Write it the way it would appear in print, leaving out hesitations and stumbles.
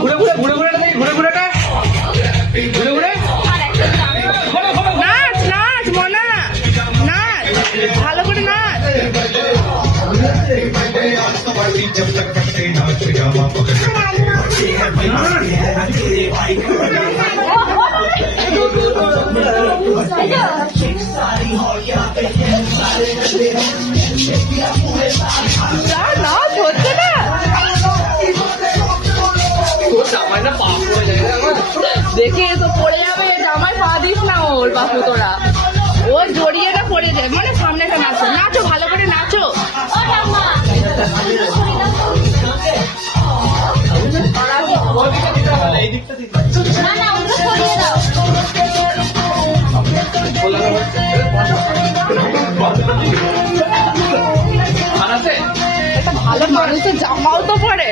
ঘুরে ঘুরে ঘুরে ঘুরে ঘুরে ঘুরে ঘুরে ঘুরে নাচ নাচ মনা নাচ ভালো করে নাচ। নাচ হচ্ছে না দেখে তো পড়ে যাবে, জামায় পা দিস না ওর বাপু তোরা, ও জড়িয়ে না পড়ে যায়। মানে সামনে একটা নাচো, নাচো ভালো করে নাচো। ভালো মানুষের জামাও তো পড়ে।